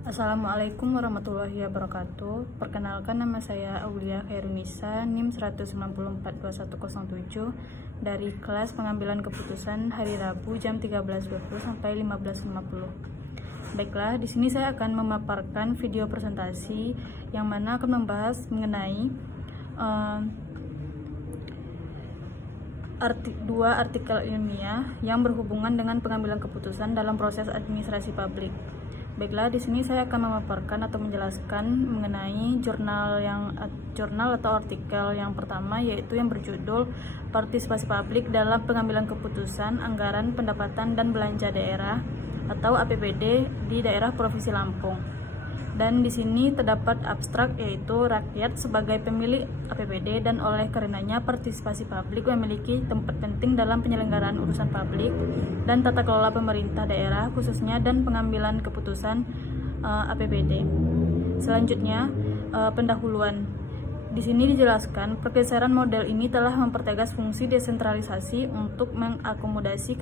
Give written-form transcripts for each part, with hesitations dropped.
Assalamualaikum warahmatullahi wabarakatuh. Perkenalkan, nama saya Aulia Khairunisa, NIM 1942107 dari kelas pengambilan keputusan hari Rabu jam 13.20 sampai 15.50. Baiklah, di sini saya akan memaparkan video presentasi yang mana akan membahas mengenai dua artikel ilmiah yang berhubungan dengan pengambilan keputusan dalam proses administrasi publik. Baiklah, di sini saya akan memaparkan atau menjelaskan mengenai jurnal atau artikel yang pertama, yaitu yang berjudul Partisipasi Publik dalam Pengambilan Keputusan Anggaran Pendapatan dan Belanja Daerah atau APBD di daerah Provinsi Lampung. Dan di sini terdapat abstrak, yaitu rakyat sebagai pemilik APBD dan oleh karenanya partisipasi publik memiliki tempat penting dalam penyelenggaraan urusan publik dan tata kelola pemerintah daerah khususnya dan pengambilan keputusan APBD. Selanjutnya, pendahuluan. Di sini dijelaskan pergeseran model ini telah mempertegas fungsi desentralisasi untuk mengakomodasi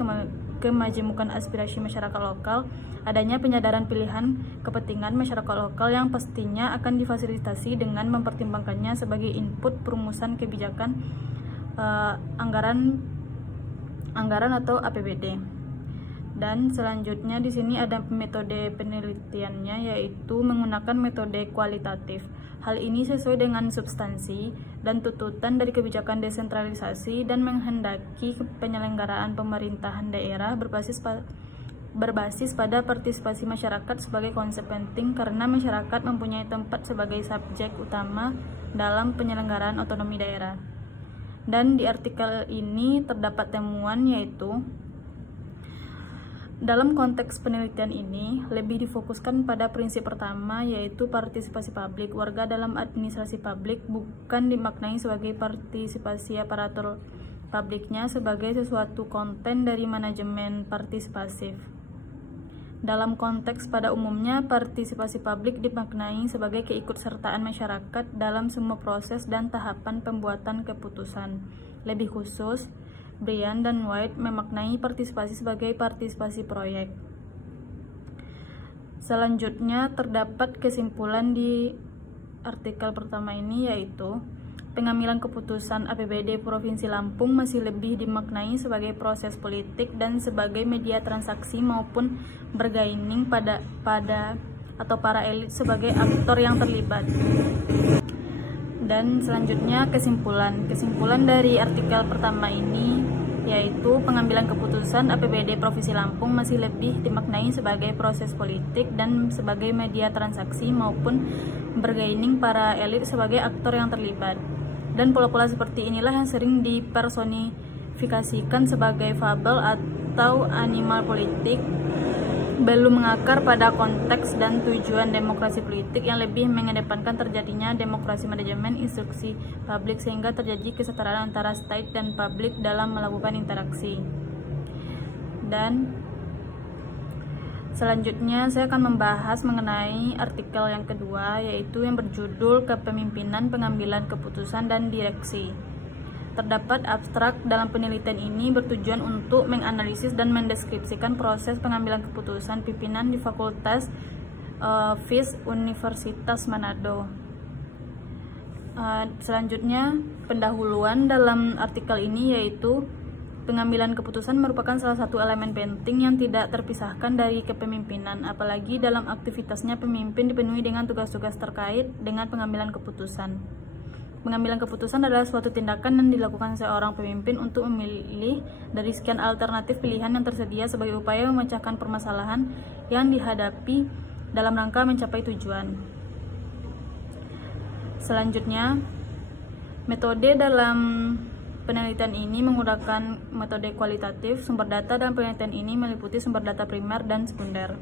kemajemukan aspirasi masyarakat lokal, adanya penyadaran pilihan kepentingan masyarakat lokal yang pastinya akan difasilitasi dengan mempertimbangkannya sebagai input perumusan kebijakan anggaran atau APBD. Dan selanjutnya di sini ada metode penelitiannya, yaitu menggunakan metode kualitatif. Hal ini sesuai dengan substansi dan tuntutan dari kebijakan desentralisasi dan menghendaki penyelenggaraan pemerintahan daerah berbasis pada partisipasi masyarakat sebagai konsep penting, karena masyarakat mempunyai tempat sebagai subjek utama dalam penyelenggaraan otonomi daerah. Dan di artikel ini terdapat temuan, yaitu dalam konteks penelitian ini lebih difokuskan pada prinsip pertama, yaitu partisipasi publik. Warga dalam administrasi publik bukan dimaknai sebagai partisipasi aparatur publiknya sebagai sesuatu konten dari manajemen partisipasif. Dalam konteks pada umumnya, partisipasi publik dimaknai sebagai keikutsertaan masyarakat dalam semua proses dan tahapan pembuatan keputusan. Lebih khusus, Brian dan White memaknai partisipasi sebagai partisipasi proyek. Selanjutnya terdapat kesimpulan di artikel pertama ini, yaitu pengambilan keputusan APBD Provinsi Lampung masih lebih dimaknai sebagai proses politik dan sebagai media transaksi maupun bergaining pada para elit sebagai aktor yang terlibat. Dan selanjutnya kesimpulan dari artikel pertama ini, yaitu pengambilan keputusan APBD Provinsi Lampung masih lebih dimaknai sebagai proses politik dan sebagai media transaksi maupun bergaining para elit sebagai aktor yang terlibat. Dan pola-pola seperti inilah yang sering dipersonifikasikan sebagai fabel atau animal politik, belum mengakar pada konteks dan tujuan demokrasi politik yang lebih mengedepankan terjadinya demokrasi manajemen instruksi publik sehingga terjadi kesetaraan antara state dan publik dalam melakukan interaksi. Dan selanjutnya saya akan membahas mengenai artikel yang kedua, yaitu yang berjudul Kepemimpinan Pengambilan Keputusan dan Direksi. Terdapat abstrak dalam penelitian ini bertujuan untuk menganalisis dan mendeskripsikan proses pengambilan keputusan pimpinan di Fakultas FIS Universitas Manado. Selanjutnya, pendahuluan dalam artikel ini, yaitu pengambilan keputusan merupakan salah satu elemen penting yang tidak terpisahkan dari kepemimpinan, apalagi dalam aktivitasnya pemimpin dipenuhi dengan tugas-tugas terkait dengan pengambilan keputusan. Pengambilan keputusan adalah suatu tindakan yang dilakukan seorang pemimpin untuk memilih dari sekian alternatif pilihan yang tersedia sebagai upaya memecahkan permasalahan yang dihadapi dalam rangka mencapai tujuan. Selanjutnya, metode dalam penelitian ini menggunakan metode kualitatif. Sumber data dalam penelitian ini meliputi sumber data primer dan sekunder.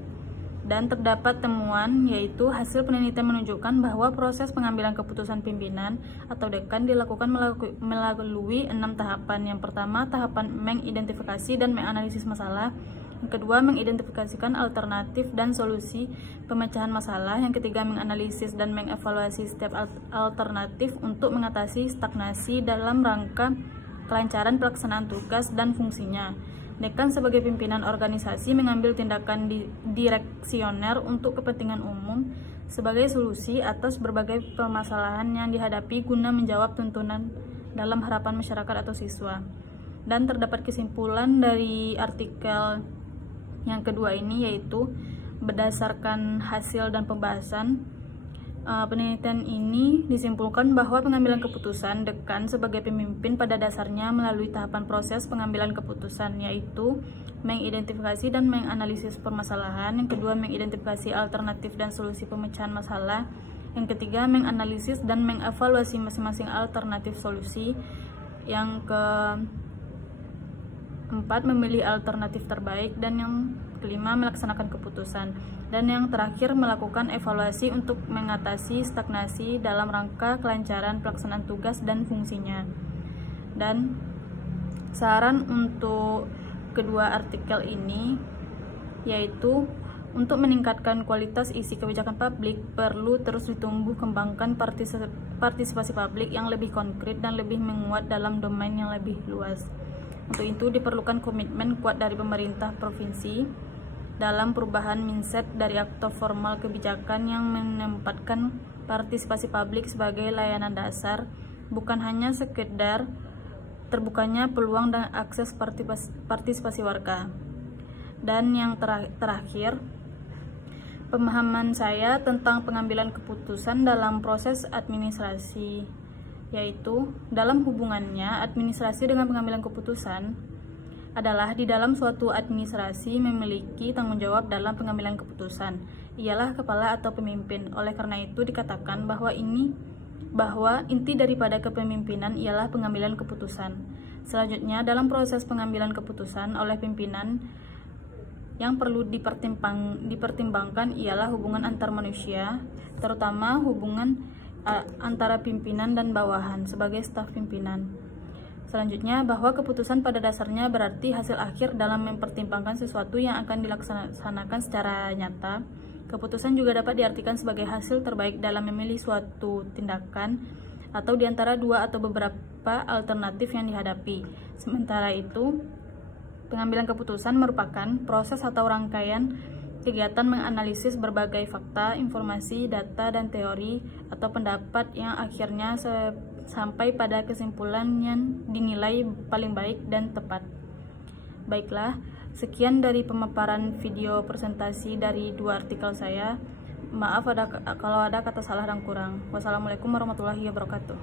Dan terdapat temuan, yaitu hasil penelitian menunjukkan bahwa proses pengambilan keputusan pimpinan atau dekan dilakukan melalui 6 tahapan. Yang pertama, tahapan mengidentifikasi dan menganalisis masalah. Yang kedua, mengidentifikasikan alternatif dan solusi pemecahan masalah. Yang ketiga, menganalisis dan mengevaluasi setiap alternatif untuk mengatasi stagnasi dalam rangka kelancaran pelaksanaan tugas dan fungsinya. Dekan sebagai pimpinan organisasi mengambil tindakan direksioner untuk kepentingan umum sebagai solusi atas berbagai permasalahan yang dihadapi guna menjawab tuntunan dalam harapan masyarakat atau siswa. Dan terdapat kesimpulan dari artikel yang kedua ini, yaitu berdasarkan hasil dan pembahasan penelitian ini disimpulkan bahwa pengambilan keputusan dekan sebagai pemimpin pada dasarnya melalui tahapan proses pengambilan keputusan, yaitu mengidentifikasi dan menganalisis permasalahan. Yang kedua, mengidentifikasi alternatif dan solusi pemecahan masalah. Yang ketiga, menganalisis dan mengevaluasi masing-masing alternatif solusi. Yang keempat, memilih alternatif terbaik. Dan yang kelima, melaksanakan keputusan. Dan yang terakhir, melakukan evaluasi untuk mengatasi stagnasi dalam rangka kelancaran pelaksanaan tugas dan fungsinya. Dan saran untuk kedua artikel ini yaitu untuk meningkatkan kualitas isi kebijakan publik perlu terus ditumbuh kembangkan partisipasi publik yang lebih konkret dan lebih menguat dalam domain yang lebih luas. Untuk itu diperlukan komitmen kuat dari pemerintah provinsi dalam perubahan mindset dari aktor formal kebijakan yang menempatkan partisipasi publik sebagai layanan dasar, bukan hanya sekedar terbukanya peluang dan akses partisipasi warga. Dan yang terakhir, pemahaman saya tentang pengambilan keputusan dalam proses administrasi, yaitu dalam hubungannya administrasi dengan pengambilan keputusan adalah di dalam suatu administrasi memiliki tanggung jawab dalam pengambilan keputusan, ialah kepala atau pemimpin. Oleh karena itu dikatakan bahwa inti daripada kepemimpinan ialah pengambilan keputusan. Selanjutnya, dalam proses pengambilan keputusan oleh pimpinan yang perlu dipertimbangkan ialah hubungan antar manusia, terutama hubungan antara pimpinan dan bawahan sebagai staf pimpinan. Selanjutnya, bahwa keputusan pada dasarnya berarti hasil akhir dalam mempertimbangkan sesuatu yang akan dilaksanakan secara nyata. Keputusan juga dapat diartikan sebagai hasil terbaik dalam memilih suatu tindakan atau diantara dua atau beberapa alternatif yang dihadapi. Sementara itu, pengambilan keputusan merupakan proses atau rangkaian kegiatan menganalisis berbagai fakta, informasi, data, dan teori atau pendapat yang akhirnya sampai pada kesimpulan yang dinilai paling baik dan tepat. Baiklah, sekian dari pemaparan video presentasi dari dua artikel saya. Maaf kalau ada kata salah dan kurang. Wassalamualaikum warahmatullahi wabarakatuh.